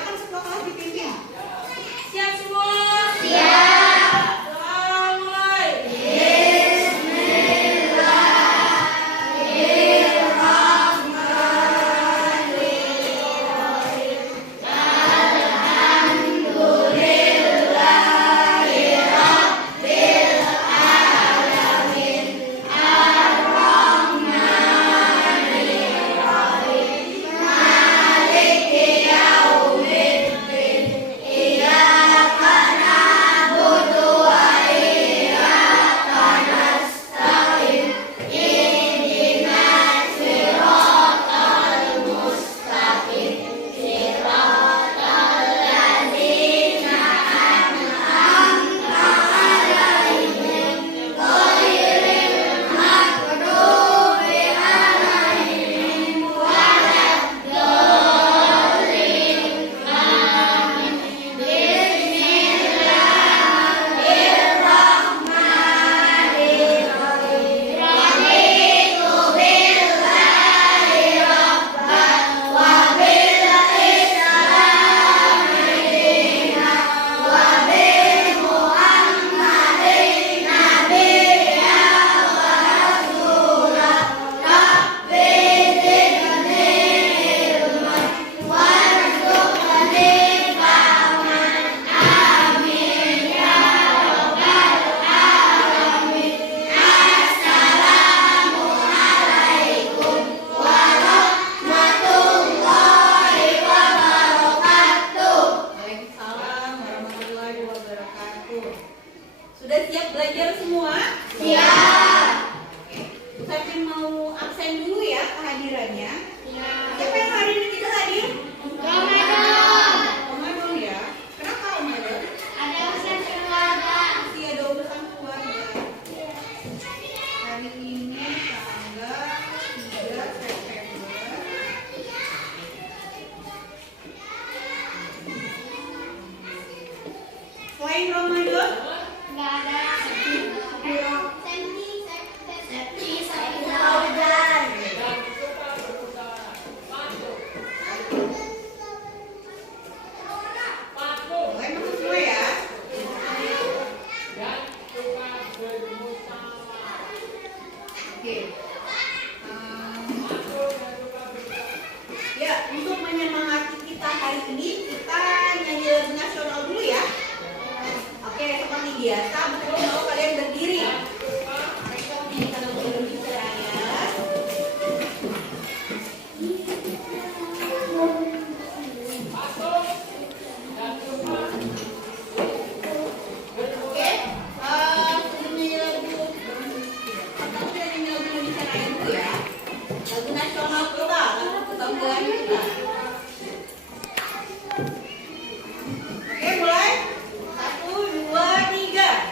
Silakan semua kelas dipimpin. Siap semua? Siap. Mulai. Waalaikumsalam warahmatullahi wabarakatuh. Sudah siap belajar semua? Siap. Saya mau absen dulu ya kehadirannya. Siapa yang hari ini tidak hadir? Ramadan. Ramadan ya. Kenapa Ramadan? Ada urusan keluarga. Masih ada urusan keluarga. Hari ini tanggal 3 September. Selain Ramadan, Nggak ada. Septi Saudan. boleh masuk semua ya. Oke. Ya, untuk menyemangati kita hari ini, kita nyanyi lagu nasional dulu ya. Oke, seperti biasa, betul mau kalian berdiri. Kalau belum bisa ya. Oke, sebelum nyanyi lagu, pertama kita nyanyi lagu Indonesia Raya dulu ya. Lagu nasional kita, lagu kebanggaan kita. Oke, mulai. 1, 2, 3.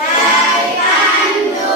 Dari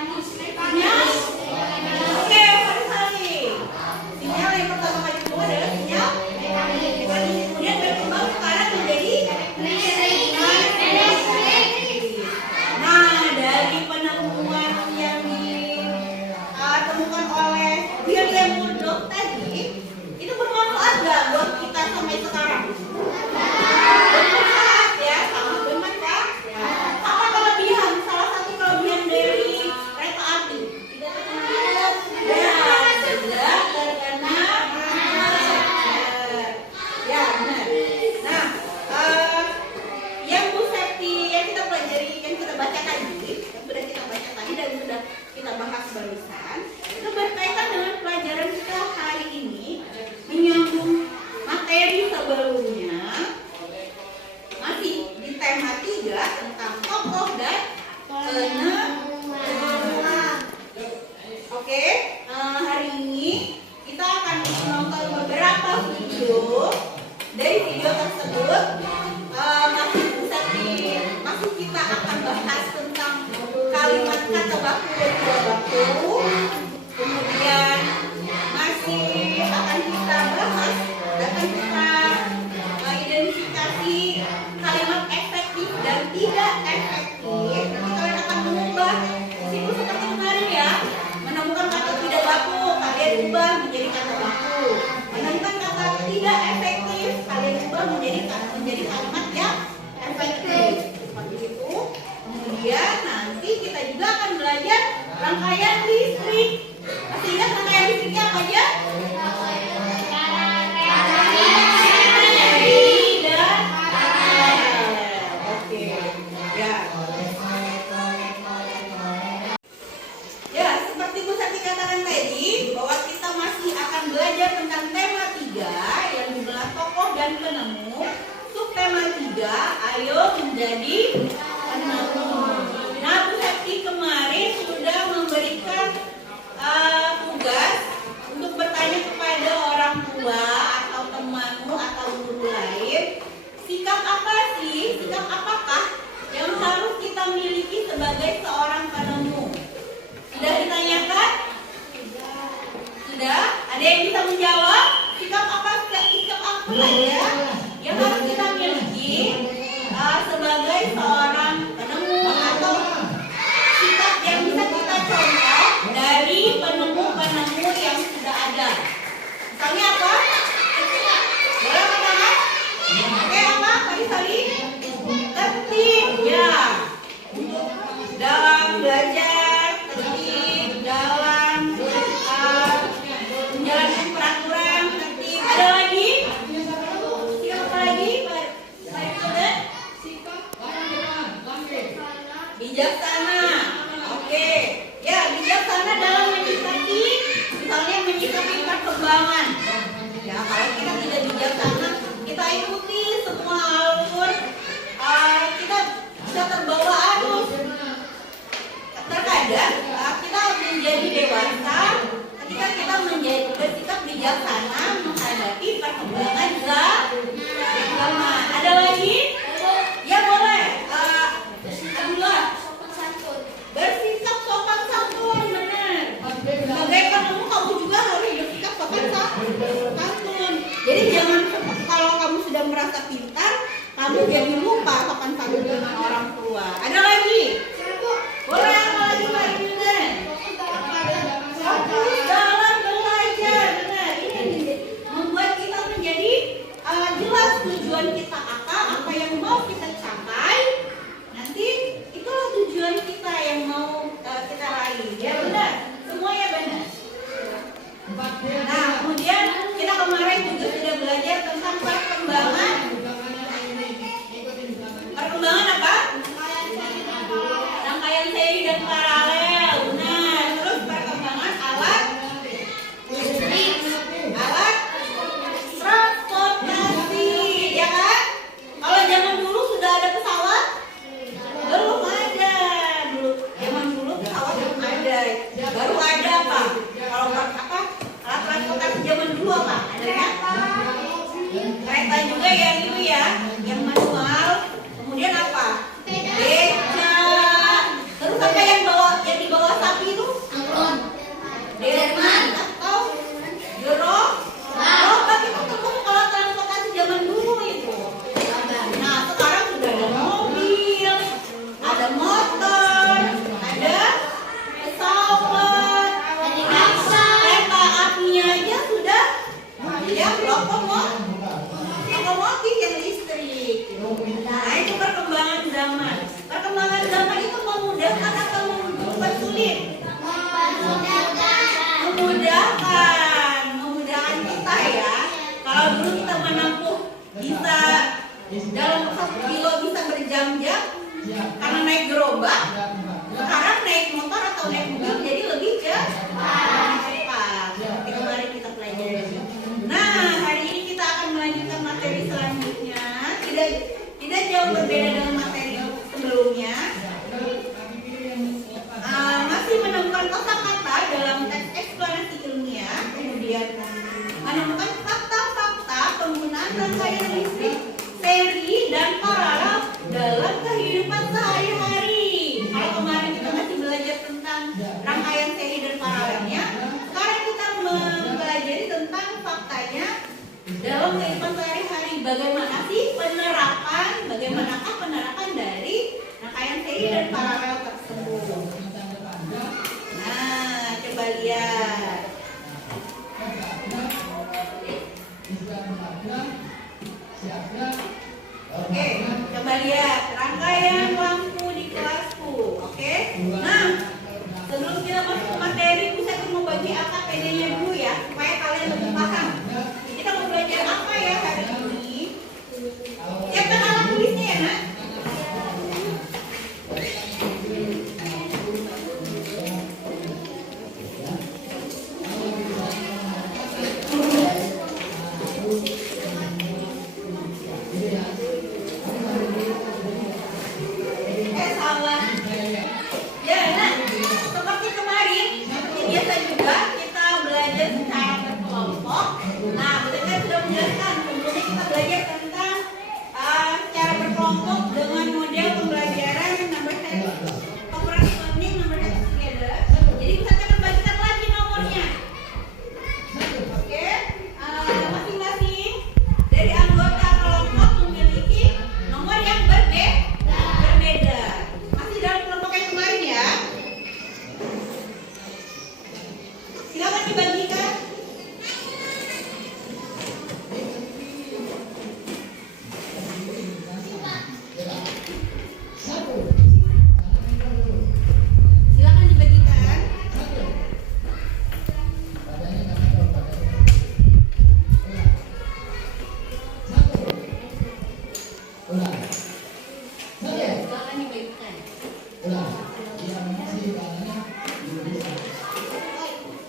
Sinyal. Oke, mari saling. Sinyal yang pertama kali keluar adalah sinyal mekanik. Kemudian berkembang sekarang menjadi listrik. Nah, dari penemuan yang ditemukan oleh William Murdoch tadi, itu bermanfaat nggak buat kita sampai sekarang? Bermanfaat ya, sangat bermanfaat. Apa kelebihan? Salah satu kelebihan dari kereta api. Tidak terkena macet. Ya, benar. Nah, yang Bu Septi yang kita pelajari, yang kita baca tadi, yang sudah kita baca tadi dan sudah kita bahas barusan, itu berkaitan dengan pelajaran kita hari ini, menyambung materi sebelumnya, masih di tema 3 tentang tokoh dan penemuan. Oke, hari ini kita akan menonton beberapa video. Dari video tersebut masih kita akan bahas tentang kalimat kata baku dan dua baku. Kemudian masih akan kita bahas, akan kita identifikasi kalimat efektif dan tidak efektif. Nanti kalian akan mengubah siklus seperti kemarin ya. Menemukan kata tidak baku, kalian ubah menjadi kata baku. Menemukan kata tidak efektif, kalian ubah menjadi kalimat yang efektif. Seperti itu. Kemudian nanti kita juga akan belajar rangkaian listrik. Masih ingat rangkaian listriknya apa aja? Oke. Ya. Ya, seperti Bu Sati katakan tadi, bahwa kita masih akan belajar tentang tema 3 yang jumlah tokoh dan penemu. Subtema 3, ayo menjadi penemu. Nah, Bu Sati kemarin sudah memberikan tugas untuk bertanya kepada orang tua atau temanmu atau guru lain, sikap apakah yang harus kita miliki sebagai seorang penemu? Sudah ditanyakan? Sudah? Ada yang bisa menjawab? Sikap apa saja yang harus kita miliki sebagai seorang penemu, atau sikap yang bisa kita contoh dari penemu-penemu yang sudah ada? Misalnya apa? Boleh katakan? Oke, apa? Tadi tertib ya. Dalam belajar, tertib dalam menjalankan peraturan, tertib. Ada lagi? Sikap apa lagi? Bijaksana. Oke. Ya, bijaksana dalam menyikapi, misalnya menyikapi perkembangan. Ya, kalau kita tidak bijaksana, kita ikuti semua alur, kita bisa terbawa arus. Terkadang kita menjadi dewasa ketika kita bersikap bijaksana menghadapi perkembangan zaman. Ada lagi? Ya boleh. Abdullah. Bersikap sopan santun, benar. Sebagai penemu kamu juga harus bersikap sopan santun. Jadi jangan kalau kamu sudah merasa pintar, kamu jadi lupa sopan santun dengan orang tua. Ada lagi? Boleh apa lagi Pak Yudan? Fokus dalam belajar, benar. Ini membuat kita menjadi jelas tujuan kita apa yang mau kita capai. Nanti itulah tujuan kita yang mau kita raih. Ya benar, semuanya benar. Nah, kemudian kita kemarin juga sudah belajar tentang perkembangan. Perkembangan apa? Rangkaian seri dan paralel. Benar. Terus perkembangan alat transportasi, ya kan? Kalau zaman dulu sudah ada pesawat? Belum ada. Zaman dulu pesawat belum ada. Baru ada apa? Kalau apa? Alat transportasi zaman dulu apa? Adanya? Kereta juga ya itu ya, yang manual. Kemudian apa? Beca. Terus apa yang bawa naik gerobak, sekarang naik motor atau naik mobil jadi lebih cepat. Oke, kemarin kita pelajari. Nah, hari ini kita akan melanjutkan materi selanjutnya. Tidak jauh berbeda dengan materi sebelumnya. Masih menemukan kosakata dalam teks eksplanasi ilmiah, kemudian menemukan fakta-fakta penggunaan rangkaian listrik seri dan paralel dalam kehidupan sehari-hari. Kalau kemarin kita masih belajar tentang rangkaian seri dan paralelnya, sekarang kita mempelajari tentang faktanya dalam kehidupan sehari-hari. Bagaimanakah penerapan dari rangkaian seri dan paralel tersebut. Nah, coba lihat. Oke, coba lihat rangkaian lampu di kelasku. Oke. Nah, sebelum kita masuk ke materi, saya mau bagi AKPD-nya dulu ya, supaya kalian lebih paham. Kita mau belajar apa ya hari ini? Siapkan alat tulisnya ya, Nak. Salah. Ya, nah, seperti kemarin, seperti biasa juga kita belajar secara berkelompok. Nah, betul kan sudah menjelaskan. Kemudian kita belajar tentang cara berkelompok dengan model pembelajaran number set, corresponding number set together. Jadi kita akan membagikan lagi nomornya. Oke, masing-masing dari anggota kelompok memiliki nomor yang berbeda. Masih dalam kelompok yang kemarin ya. Silakan dibagikan. Silakan dibagikan. Silakan dibagikan.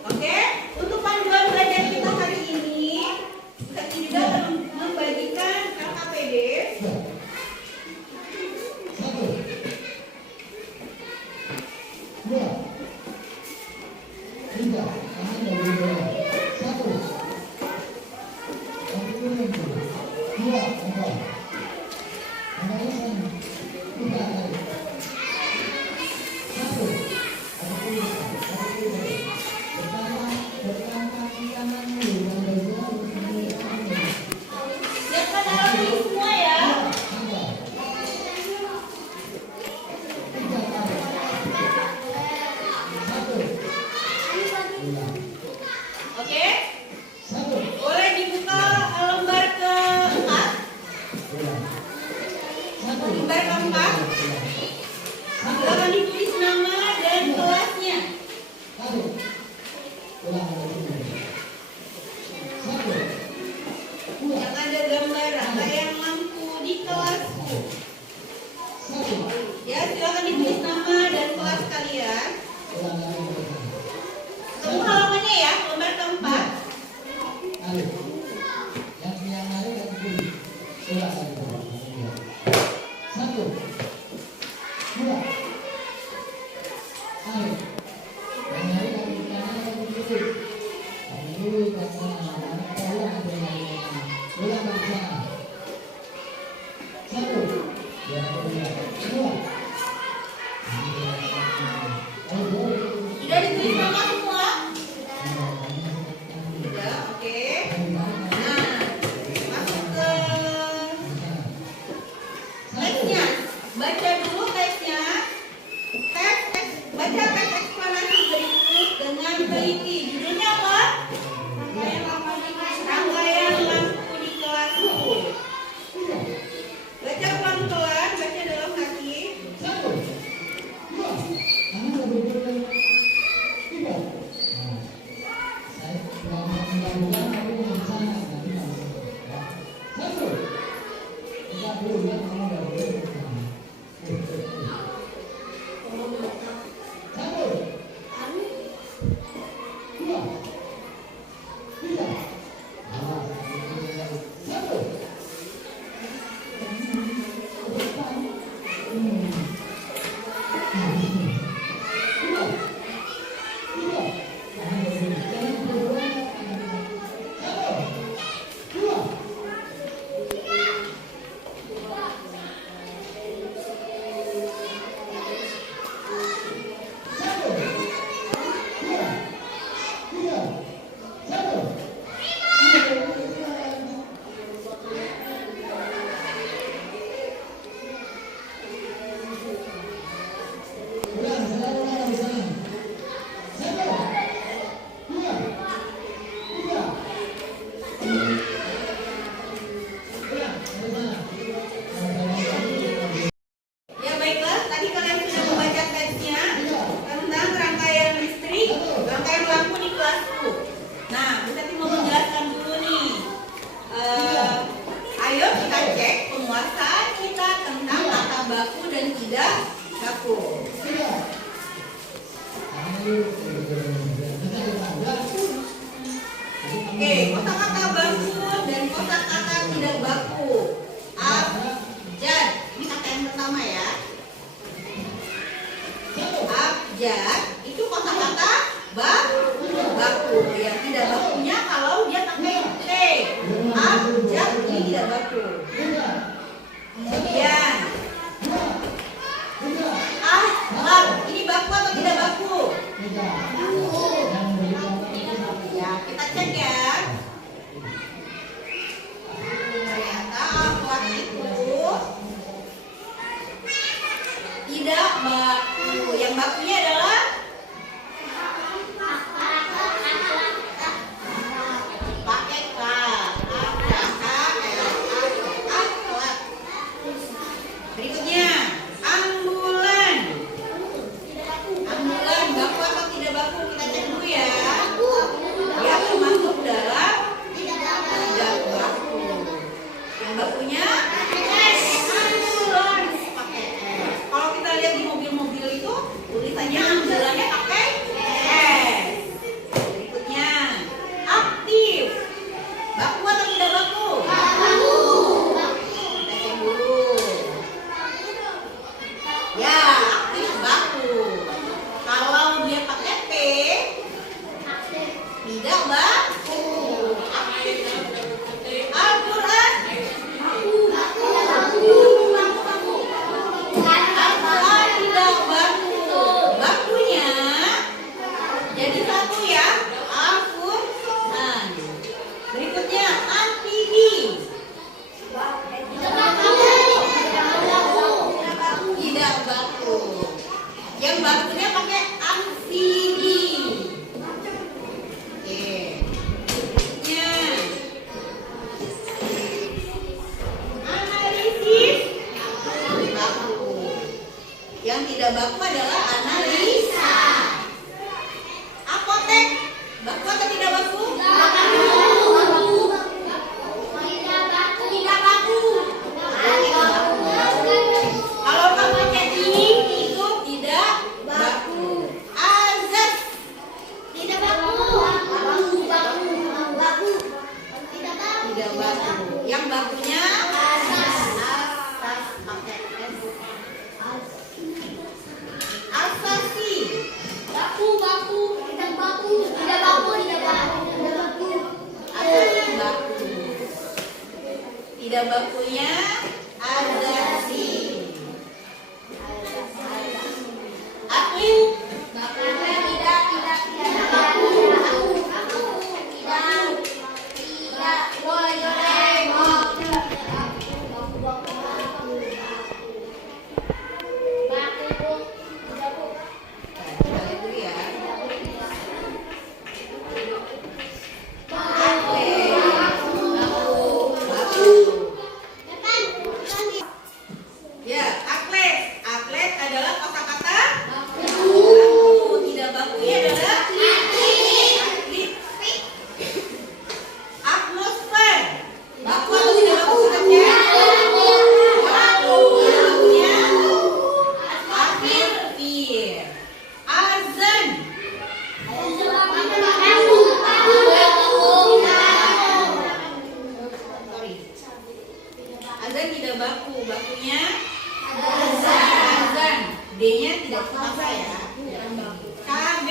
Oke, untuk panduan belajar kita hari ini, kita juga membagikan KKPD. Siapkan alat tulis semua ya. Oke, boleh dibuka lembar keempat. Lembar keempat. Silakan ditulis nama dan kelasnya. Yang ada gambar rangkaian lampu di kelasku. Ya, silakan ditulis nama dan kelas kalian. Ketemu halamannya ya, lembar keempat. Sudah ditulis nama semua? Sudah, oke. Nah, masuk ke teksnya. Baca dulu teksnya. Baca teks eksplanasi berikut dengan teliti. Judulnya apa? Rangkaian lampu di kelas. Oke, kosakata baku dan kosakata tidak baku. Abjad. Ini kata yang pertama ya. Abjad itu kosakata baku. Yang tidak bakunya kalau dia pakai T. Abjad ini tidak baku. Kemudian akhlak ini baku atau tidak baku? Ya, kita cek ya. Ternyata akhlak itu tidak baku. Yang bakunya adalah pakai K. Akhlak. Berikutnya ambulan. Ambulan baku atau tidak baku? Kita cek dulu ya. Dia termasuk dalam tidak baku. Yang bakunya ambulan pakai S. Kalau kita lihat di mobil-mobil itu tulisannya ambulannya pakai S. Berikutnya aktif. Baku atau tidak baku? Kita cek dulu. Ya, aktif baku. Kalau dia pakai P tidak baku. Al-Quran Al-Quran tidak baku. Bakunya jadi satu ya. Al-Quran. Berikutnya amfibi. Tidak baku. Yang bakunya pakai amfibi. Oke. Berikutnya analisis baku. Yang tidak baku adalah analisa. Apotek baku atau tidak baku? Tidak baku. Kalau kamu chatting itu tidak baku. Azas tidak baku. Yang bakunya asas pakai S. Asasi asasi baku. Tidak bakunya asasi. Akil bakunya tidak baku. Kita lihat dulu ya. Ya, atlet. Atlet adalah kosakata baku. Tidak bakunya adalah atlet. Atmosfer baku atau tidak baku katanya? Baku. Bakunya akhir. Azan azan tidak baku. Bakunya azan. D-nya tidak terpaksa ya. KB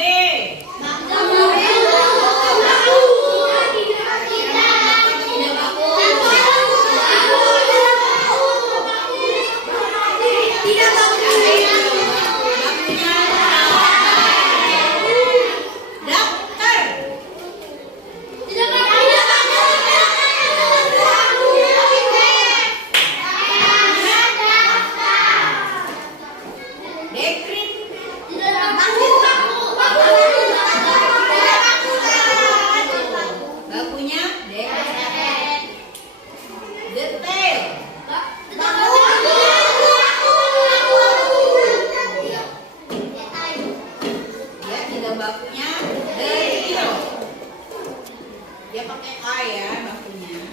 tidak baku. Tidak baku. Bakunya daftar. Dekrit bakunya dekret. Detail dia tidak bakunya detail. Dia pakai A ya bakunya.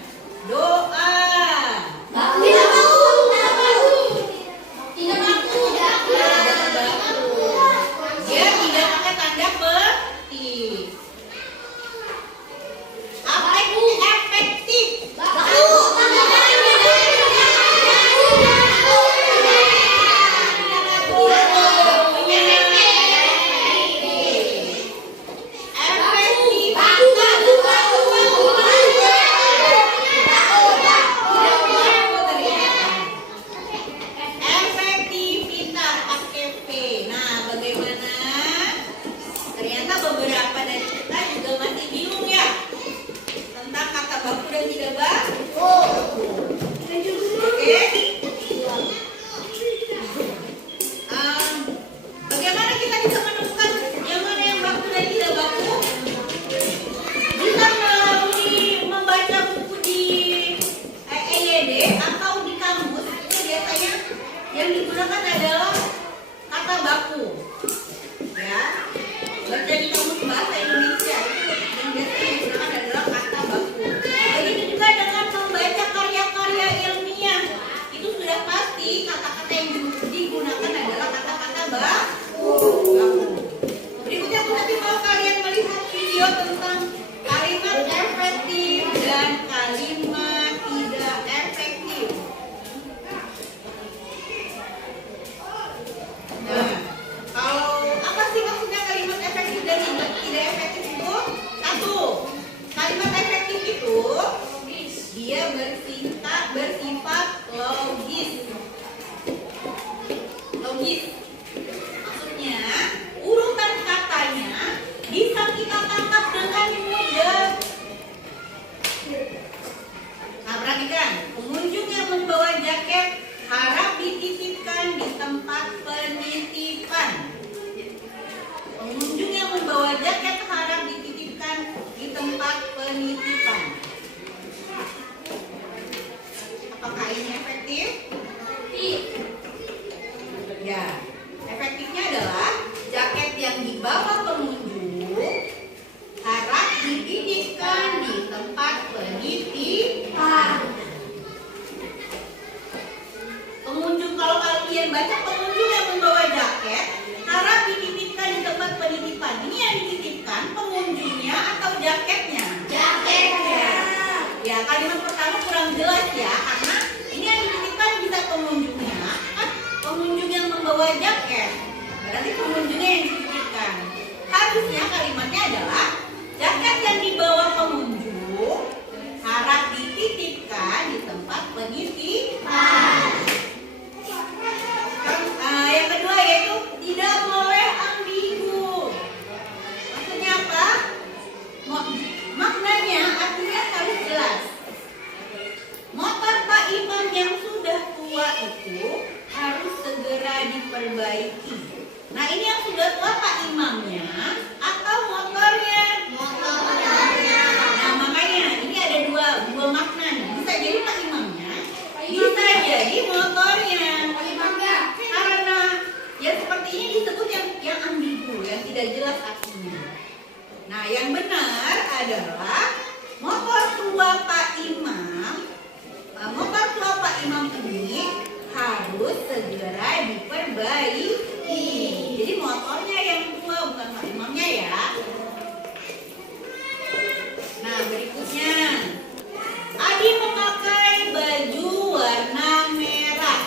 Doa tidak baku. Dia tidak pakai tanda Baca di kamus bahasa Indonesia itu yang biasanya digunakan adalah kata baku. Begitu juga dengan membaca karya-karya ilmiah, itu sudah pasti kata-kata yang digunakan adalah kata-kata baku. Berikutnya aku nanti mau kalian melihat video tentang kalimat efektif dan kalimat tidak efektif. Nah, kalau apa sih maksudnya kalimat efektif dan tidak efektif itu? Satu, kalimat efektif itu dia bersifat logis. Logis. Maksudnya urutan katanya bisa kita tangkap dengan mudah. Nah, perhatikan, pengunjung yang membawa jaket harap dititipkan di tempat penitipan. Pengunjung yang membawa jaket harap dititipkan di tempat penitipan. Apakah ini efektif? Ya, efektifnya adalah jaket yang dibawa pengunjung harap dititipkan di tempat penitipan. Pengunjung, kalau kalian baca pengunjung yang membawa jaket harap dititipkan di tempat penitipan. Ini yang dititipkan pengunjungnya atau jaketnya? Jaketnya. Ya, kalimat pertama kurang jelas ya, karena ini yang dititipkan bisa pengunjungnya, kan pengunjung yang membawa jaket. Berarti pengunjungnya yang dititipkan. Harusnya kalimatnya adalah jaket yang dibawa pengunjung harap dititipkan di tempat penitipan. Yang kedua yaitu tidak boleh ambigu. Maksudnya apa? Maknanya artinya harus jelas. Motor Pak Imam yang sudah tua itu harus segera diperbaiki. Nah, ini yang sudah tua Pak Imamnya atau motornya? Motornya. Nah, makanya ini ada dua makna nih. Bisa jadi Pak Imamnya, bisa jadi motornya. Karena yang seperti ini disebut yang ambigu, yang tidak jelas artinya. Nah, yang benar adalah motor tua Pak Imam. Motor tua Pak Imam ini harus segera diperbaiki. Jadi motornya yang tua, bukan Pak Imamnya ya. Nah, berikutnya, Adi memakai baju warna merah.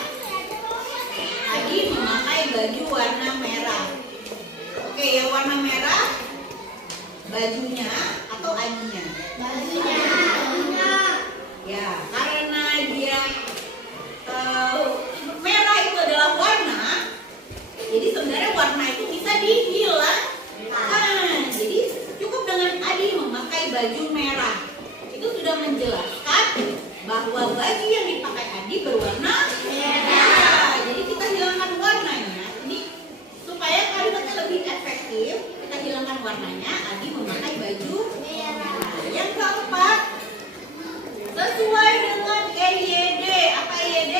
Adi memakai baju warna merah. Oke, yang warna merah bajunya atau Adinya? Bajunya. Ya, karena dia merah itu adalah warna, jadi sebenarnya warna itu bisa dihilangkan. Jadi cukup dengan Adi memakai baju merah, itu sudah menjelaskan bahwa baju yang dipakai Adi berwarna merah. Jadi kita hilangkan warnanya. Ini supaya kalimatnya lebih efektif, kita hilangkan warnanya. Adi memakai baju merah. Yang keempat, sesuai dengan EYD. Apa EYD?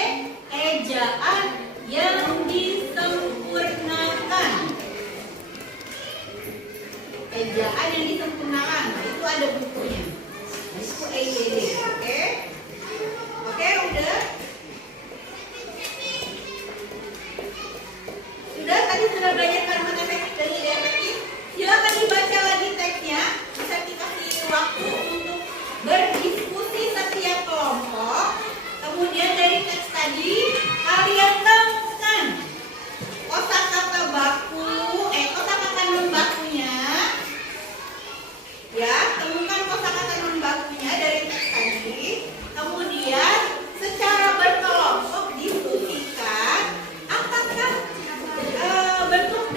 Ejaan yang disempurnakan. Ejaan yang disempurnakan. Nah, itu ada bukunya. Buku EYD. Oke? Oke, udah? Sudah, tadi sudah belajar kalimat efektif dan tidak efektif. Silakan dibaca lagi teksnya. Bisa dikasih waktu untuk berdiskusi setiap kelompok. Kemudian dari teks tadi kalian temukan kosakata baku, kosakata non bakunya. Ya, temukan kosakata non bakunya dari teks tadi. Kemudian secara berkelompok diskusikan apakah bentuk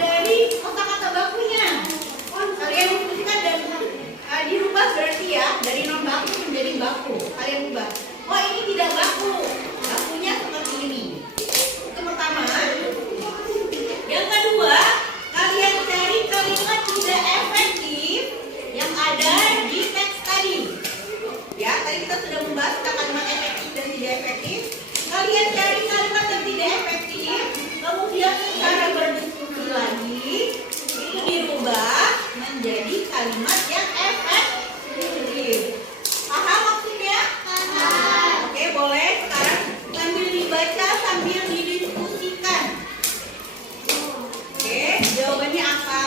menjadi kalimat yang efektif. Paham maksudnya? Paham. Oke, boleh sekarang sambil dibaca sambil didiskusikan. Oke, jawabannya apa?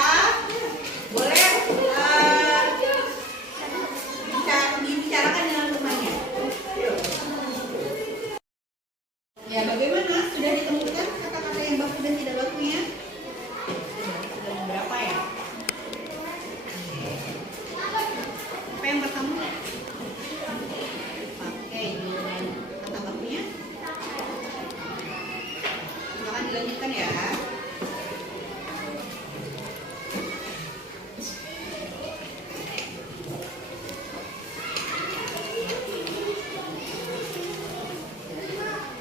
Boleh dibicarakan dengan temannya. Yuk. Ya, bagaimana? Sudah ditemukan kata-kata yang baku dan tidak bakunya? Sudah berapa ya? Apa yang pertama? Oke, dengan kata bakunya. Silakan dilanjutkan ya.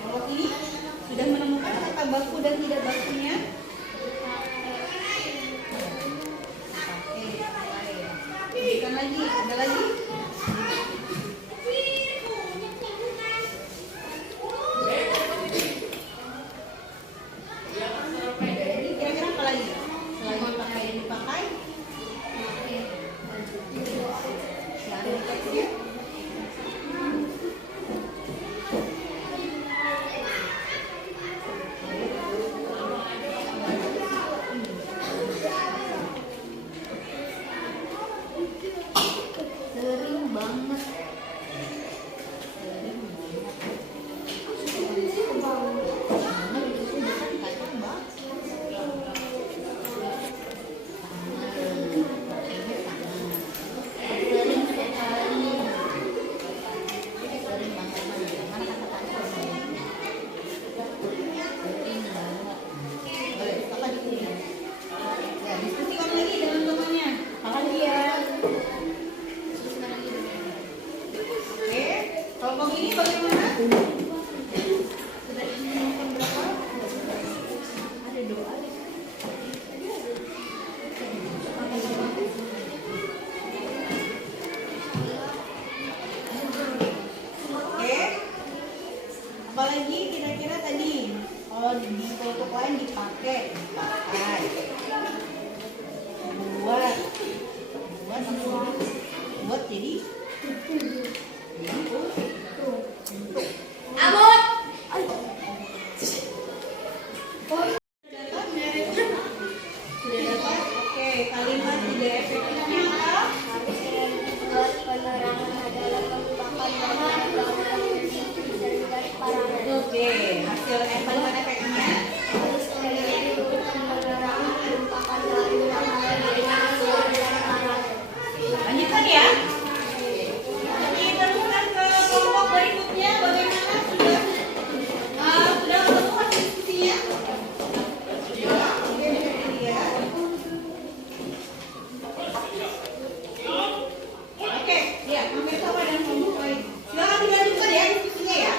Kalau ini sudah menemukan kata baku dan tidak bakunya? Oke, lanjutkan lagi. Ada lagi? Jadi kira-kira apa lagi? Selain dipakai dan dipakai? Ya, ada teksnya. Sering banget. Diskusikan lagi dengan temannya. Apalagi ya? Oke, kalau kamu ini bagaimana? Sudah menemukan berapa? Ada doa. Oke, apalagi kira-kira tadi? Kalau di kelompok lain dipakai. Buat jadi Abot. sudah dapat. Oke, kalimat tidak efektifnya apa? Penerangan adalah merupakan bahan bangunan yang dan paralel. Oke, hasil kalimat efektifnya. Penerangan merupakan bahan bangunan dan paralel. Lanjutkan ya. Diteruskan ke kelompok berikutnya. Bagaimana? Sudah menemukan diskusinya? Oke, ya. Oke, ya, hampir sama dengan kelompok lain. Silakan dilanjutkan ya diskusinya ya.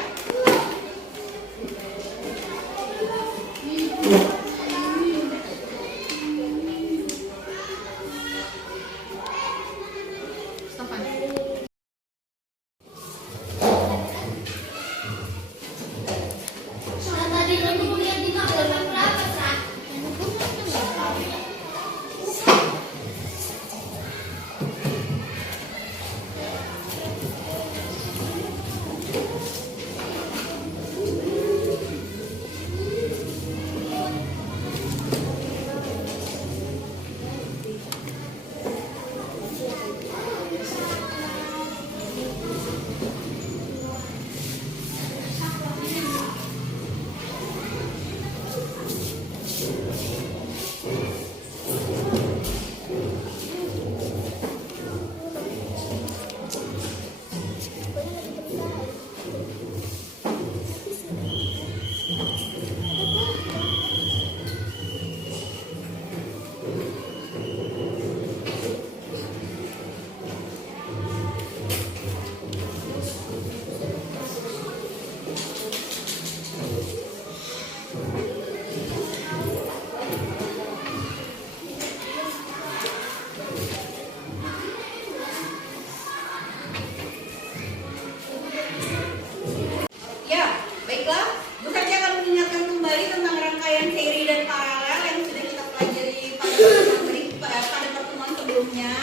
sebelumnya,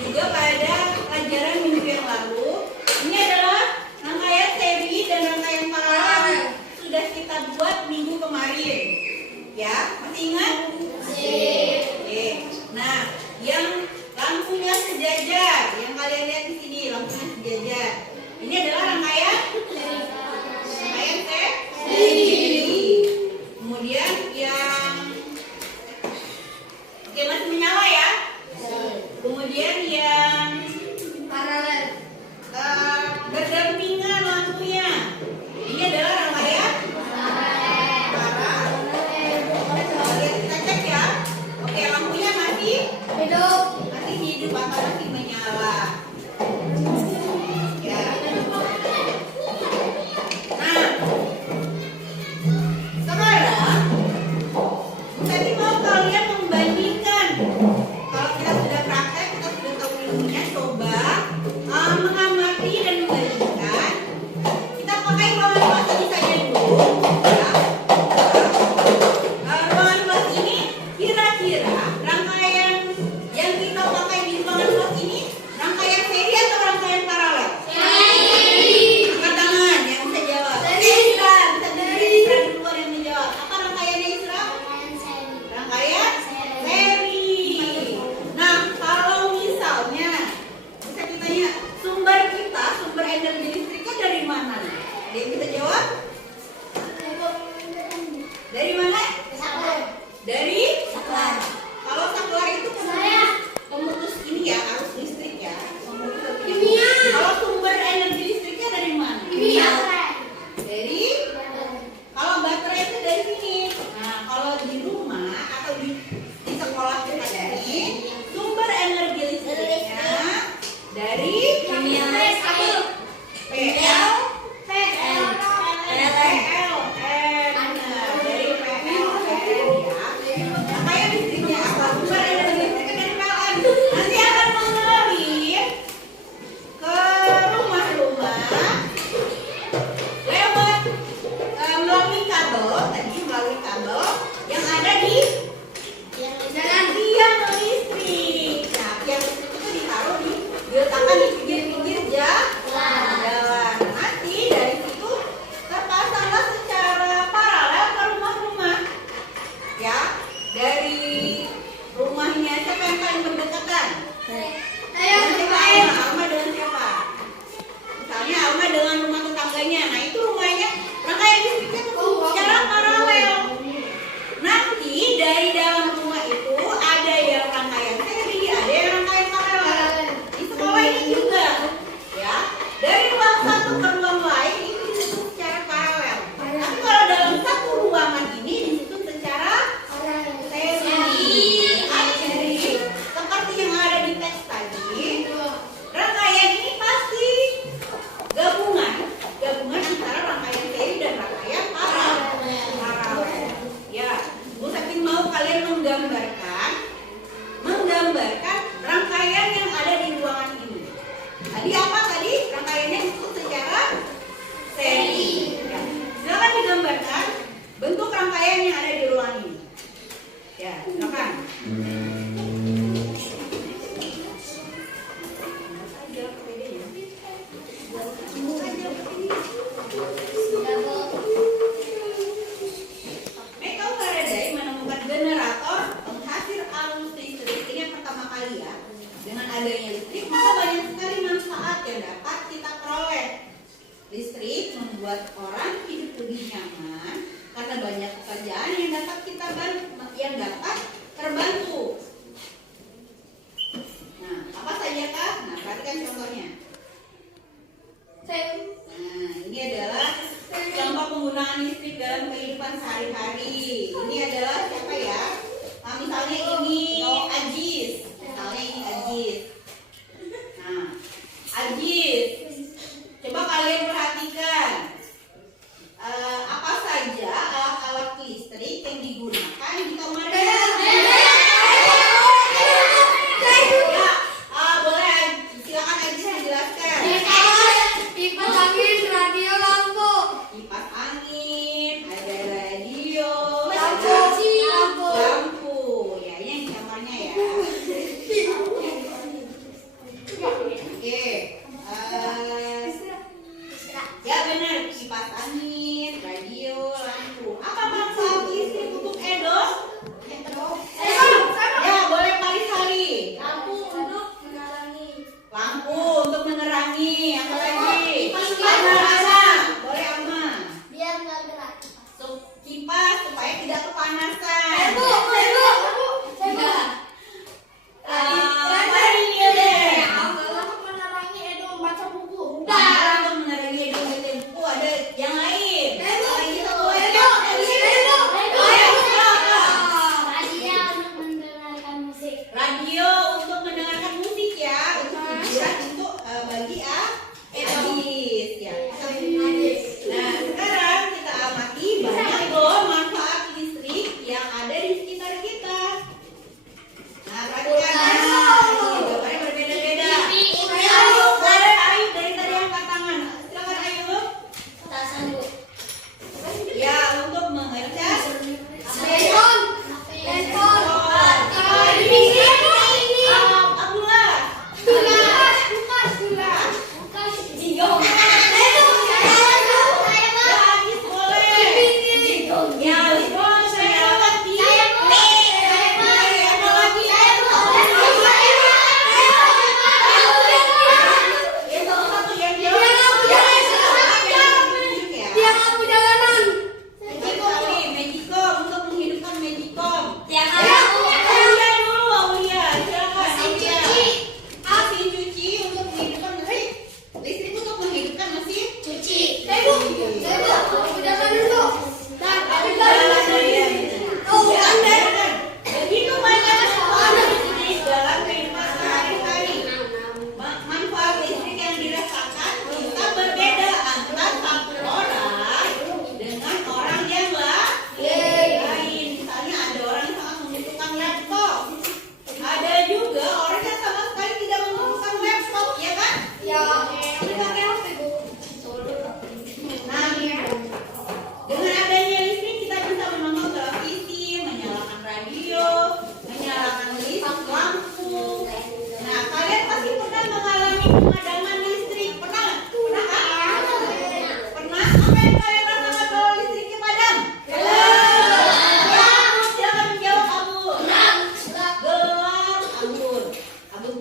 juga pada pelajaran minggu yang lalu. Ini adalah rangkaian seri dan rangkaian paralel sudah kita buat minggu kemarin. Ya, masih ingat? Oke. Nah, yang lampunya sejajar, yang kalian lihat di sini lampunya sejajar. Ini adalah rangkaian seri. Kemudian yang masih menyala ya. Kemudian yang Paralel. berdampingan lampunya. Ini adalah rangkaian paralel. Kita cek ya. Oke, lampunya masih Hidup. atau masih menyala. Ya. Nah, sekarang tadi mau kalian membandingkan. Kalau kita sudah praktek, kita sudah tahu ilmunya, coba mengamati dan membandingkan. Kita pakai ruangan kelas ini saja dulu. Ya. Ruangan kelas ini kira-kira rangkaian yang kita pakai di ruangan kelas ini rangkaian seri atau rangkaian paralel? Angkat tangan yang bisa jawab. Isra, bisa berdiri Isra duluan yang menjawab. Apa rangkaiannya Isra? Rangkaian seri. Nah, kalau misalnya bisa ditanya sumber energi listriknya dari mana? Ada yang bisa jawab? Dari mana? Dari saklar. Kalau saklar itu pemutus ini ya, arus listrik ya. Kimia. Kalau sumber energi listriknya dari mana? Dari kalau baterai itu dari sini. Nah, kalau di rumah atau di sekolah kita ini sumber energi listriknya dari Kimia. PL. Makanya listriknya apa? Sumber energi listriknya dari PLN. Nanti akan mengalir ke rumah-rumah lewat melalui kabel yang ada di tiang listrik. Nah, tiang listrik itu diletakkan di pinggir-pinggir jalan. Nanti dari situ terpasanglah secara paralel ke rumah-rumah. Ya, dari rumahnya siapa yang paling berdekatan? Alma dengan siapa? Misalnya Alma dengan rumah tetangganya. Nah, itu rumahnya rangkaian listriknya secara paralel. Nanti dari dalam rumah itu ada yang rangkaian seri, ada yang rangkaian paralel. Di sekolah ini juga, ya. Dari ruang satu ke ruang lain itu disebut secara paralel. Tapi kalau dalam satu ruangan ini disebut secara seri. Seperti yang ada di teks tadi, rangkaian ini pasti gabungan antara rangkaian seri dan rangkaian paralel. Ya, Bu Sakin mau kalian menggambarkan rangkaian yang ada di ruangan ini. Tadi apa tadi? Rangkaiannya itu secara seri. Ya. Silakan digambarkan bentuk rangkaian yang ada di ruangan ini. Ya, silakan. Michael Faraday menemukan generator penghasil arus listrik. Ini yang pertama kali ya. Dengan adanya listrik, maka banyak sekali manfaat yang dapat kita peroleh. Listrik membuat orang hidup lebih nyaman karena banyak pekerjaan yang dapat terbantu. Nah, apa saja kah? Nah, perhatikan contohnya. Nah, ini adalah contoh penggunaan listrik dalam kehidupan sehari-hari. Ini adalah siapa ya? Nah, misalnya ini Ajis. Nah, Ajis. Coba kalian perhatikan. Apa saja alat-alat listrik yang digunakan di kamarnya?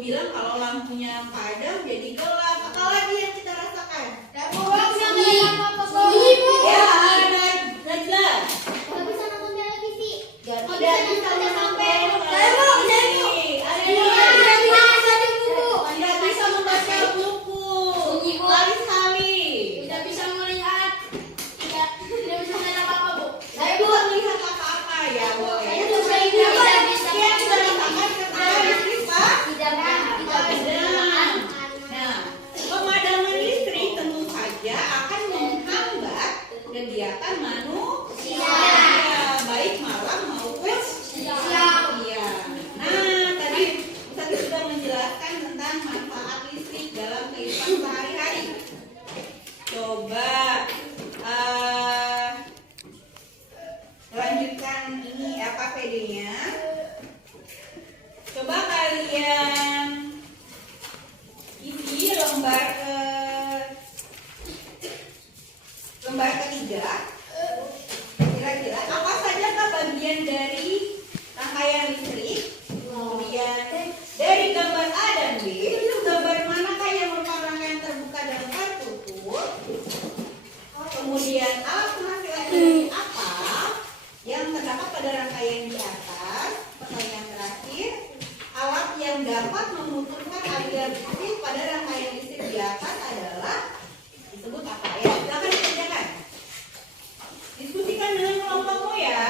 bilang kalau lampunya padam jadi gelap. Apa lagi yang kita rasakan? Sunyi. Ya, Najla. Nggak bisa nonton televisi. Tidak Nggak bisa bisa menonton sampai. Tidak bisa membaca buku. Sunyi, Bu. Lari sekali. Tidak bisa melihat. Tidak bisa melihat apa-apa, Bu. Saya belum melihat apa-apa ya, boleh. Saya Itu juga saya tidak tidak bisa. yang sudah rasakan ketika listrik, Pak. Tidak Padam. Nah, pemadaman listrik tentu saja akan menghambat kegiatan manusia, baik malam maupun siang. Iya. Nah, tadi Ustaz sudah menjelaskan tentang manfaat listrik dalam kehidupan sehari-hari. Coba lanjutkan ini LKPD-nya. Coba kalian isi lembar ketiga. Kira-kira apa saja bagian dari rangkaian listrik? Kemudian dari gambar A dan B, itu gambar manakah yang merupakan rangkaian terbuka dan tertutup? Kemudian alat penghasilan energi apa yang terdapat pada rangkaian di atas? Pertanyaan terakhir, alat yang dapat memutuskan aliran listrik pada rangkaian listrik di atas adalah disebut apa ya? Silakan dikerjakan. Diskusikan dengan kelompokmu ya.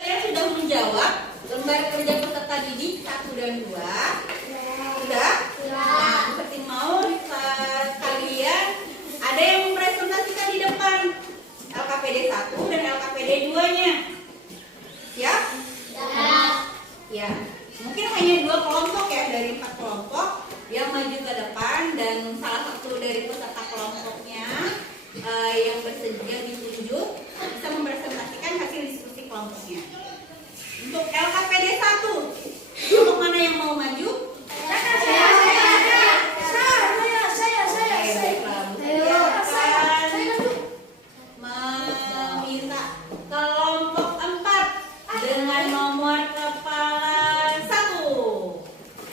Saya sudah menjawab lembar kerja peserta didik 1 dan 2. Sudah? Nah, seperti mau kalian ada yang mempresentasikan di depan LKPD 1 dan LKPD 2-nya. Siap? Ya. Mungkin hanya 2 kelompok ya dari 4 kelompok yang maju ke depan, dan salah satu dari peserta kelompoknya yang bersedia ditunjuk bisa mempresentasikan hasil diskusi kelompoknya. Untuk LKPD 1, kelompok mana yang mau maju? Saya. Meminta kelompok 4 dengan nomor kepala 1.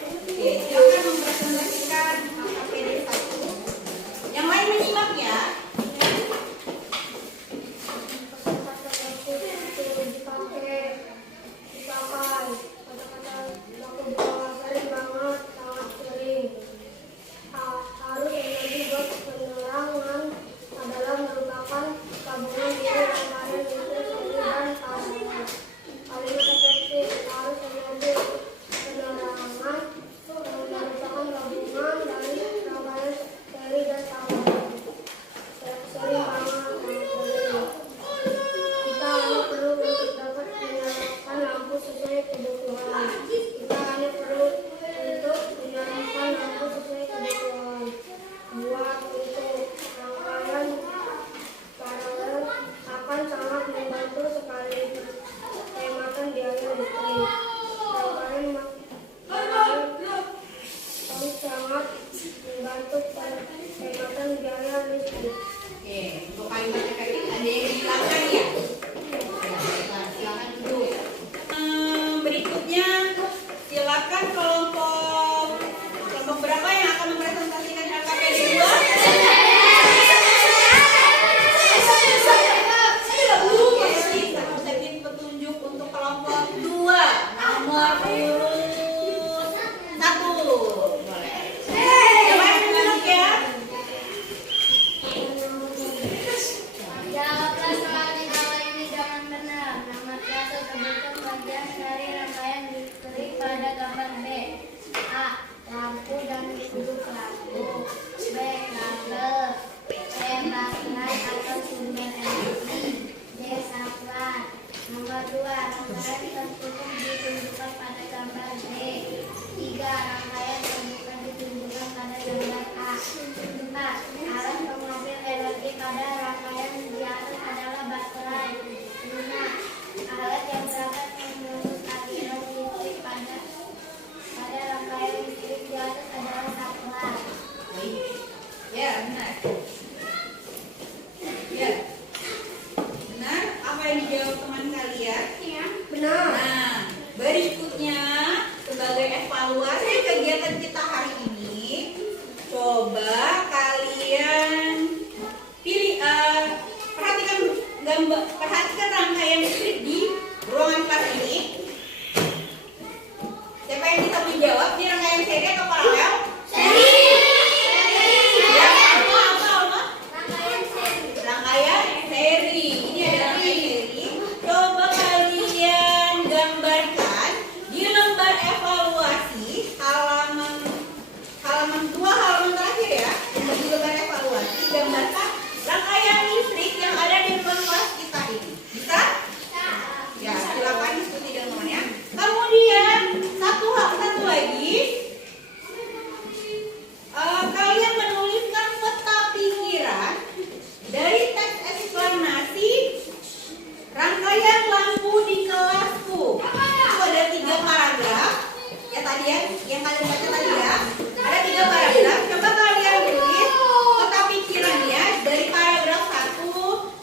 Oke, silakan mempresentasikan LKPD 1. Yang lain menyimak ya. Coba kalian pilih, perhatikan rangkaian listrik di ruangan kelas ini. Siapa yang bisa menjawab? Ini rangkaian seri atau paralel? Seri. Ya, apa? Rangkaian seri. Rangkaian seri. Ini ada rangkaian seri. Coba kalian gambarkan di lembar evaluasi halaman 2, halaman terakhir ya. Di lembar evaluasi gambarkan rangkaian listrik yang ada di ruang kelas kita ini. Bisa? Ya, silakan diskusi dengan temannya. Kemudian satu lagi, kalian menuliskan peta pikiran dari teks eksplanasi rangkaian lampu di kelasku. Itu ada 3 paragraf. Ya tadi ya, yang kalian baca tadi ya. Ada 3 paragraf. Coba kalian tulis peta pikirannya dari paragraf 1,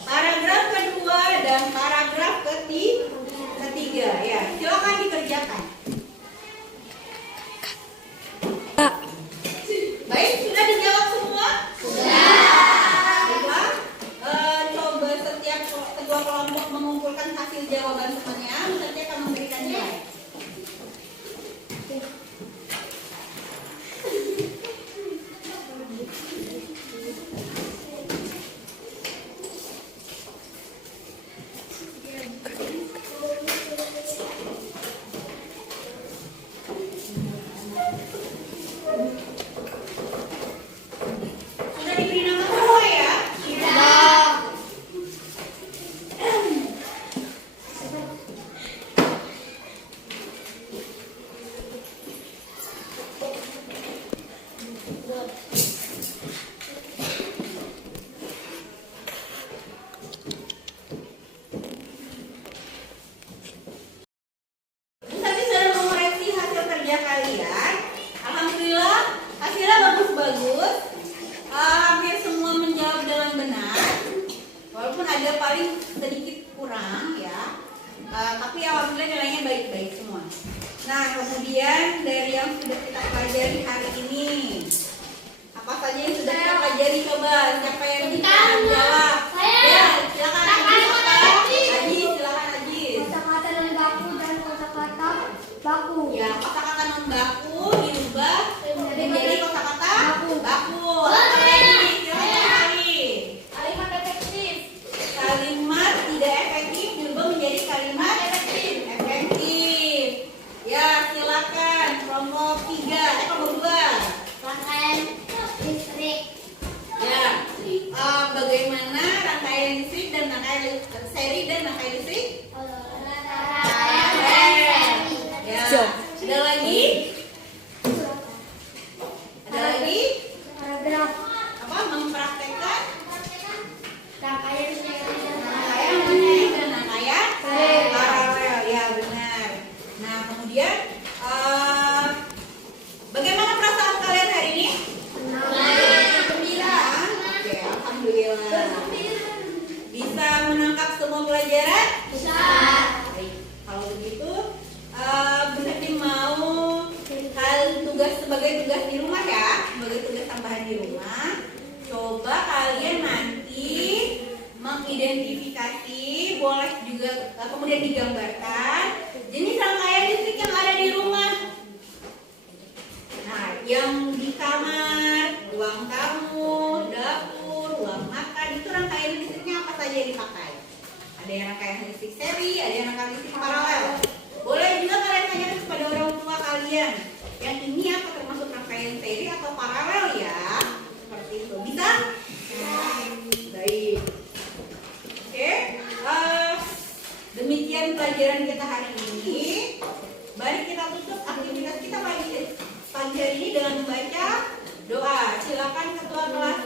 paragraf kedua, dan paragraf ketiga. Ya, silakan dikerjakan. Baik, sudah dijawab semua? Baiklah, coba setiap kedua kelompok mengumpulkan hasil jawaban semuanya. Nanti akan memberikan nilai. Sudah diberi nama semua ya? Tadi sudah mengoreksi hasil kerja kalian. Alhamdulillah hasilnya bagus-bagus. Hampir semua menjawab dengan benar. Walaupun ada paling sedikit kurang ya. Tapi alhamdulillah nilainya baik-baik semua. Nah, kemudian dari yang sudah kita pelajari hari ini, apa saja yang sudah kita pelajari? Coba siapa yang bisa menjawab? Saya. Ya, silakan Ajis. Ajis. Ajis, silakan Ajis. Kata-kata non baku dan kata-kata baku. Ya, kosakata non baku dirubah menjadi kosakata baku. Boleh. Lagi, silakan Ali. Kalimat efektif. Kalimat tidak efektif dirubah menjadi kalimat efektif. Ya, silakan kelompok 3, kelompok 2. Rangkaian listrik. Ya, bagaimana rangkaian listrik dan rangkaian seri dan rangkaian listrik? Ya, ada lagi? Ada lagi? Paragraf. Apa? Mempraktekkan Rangkaian seri dan rangkaian listrik dan rangkaian paralel. Ya, benar. Nah, kemudian bagaimana perasaan kalian hari ini? Gembira. Oke, alhamdulillah. Bisa menangkap semua pelajaran? Baik. Kalau begitu, berarti mau tugas sebagai tugas di rumah ya, sebagai tugas tambahan di rumah. Coba kalian nanti mengidentifikasi, boleh juga kemudian digambarkan jenis rangkaian listrik yang ada di rumah. Nah, yang di kamar, ruang tamu, dapur, ruang makan, itu rangkaian listriknya apa saja yang dipakai? Ada yang rangkaian listrik seri, ada yang rangkaian listrik paralel. Boleh juga kalian tanyakan kepada orang tua kalian, yang ini apa termasuk rangkaian seri atau paralel ya? Seperti itu. Bisa? Baik. Oke. Demikian pelajaran kita hari ini. Mari kita tutup aktivitas kita pagi hari ini dengan membaca doa. Silakan ketua kelas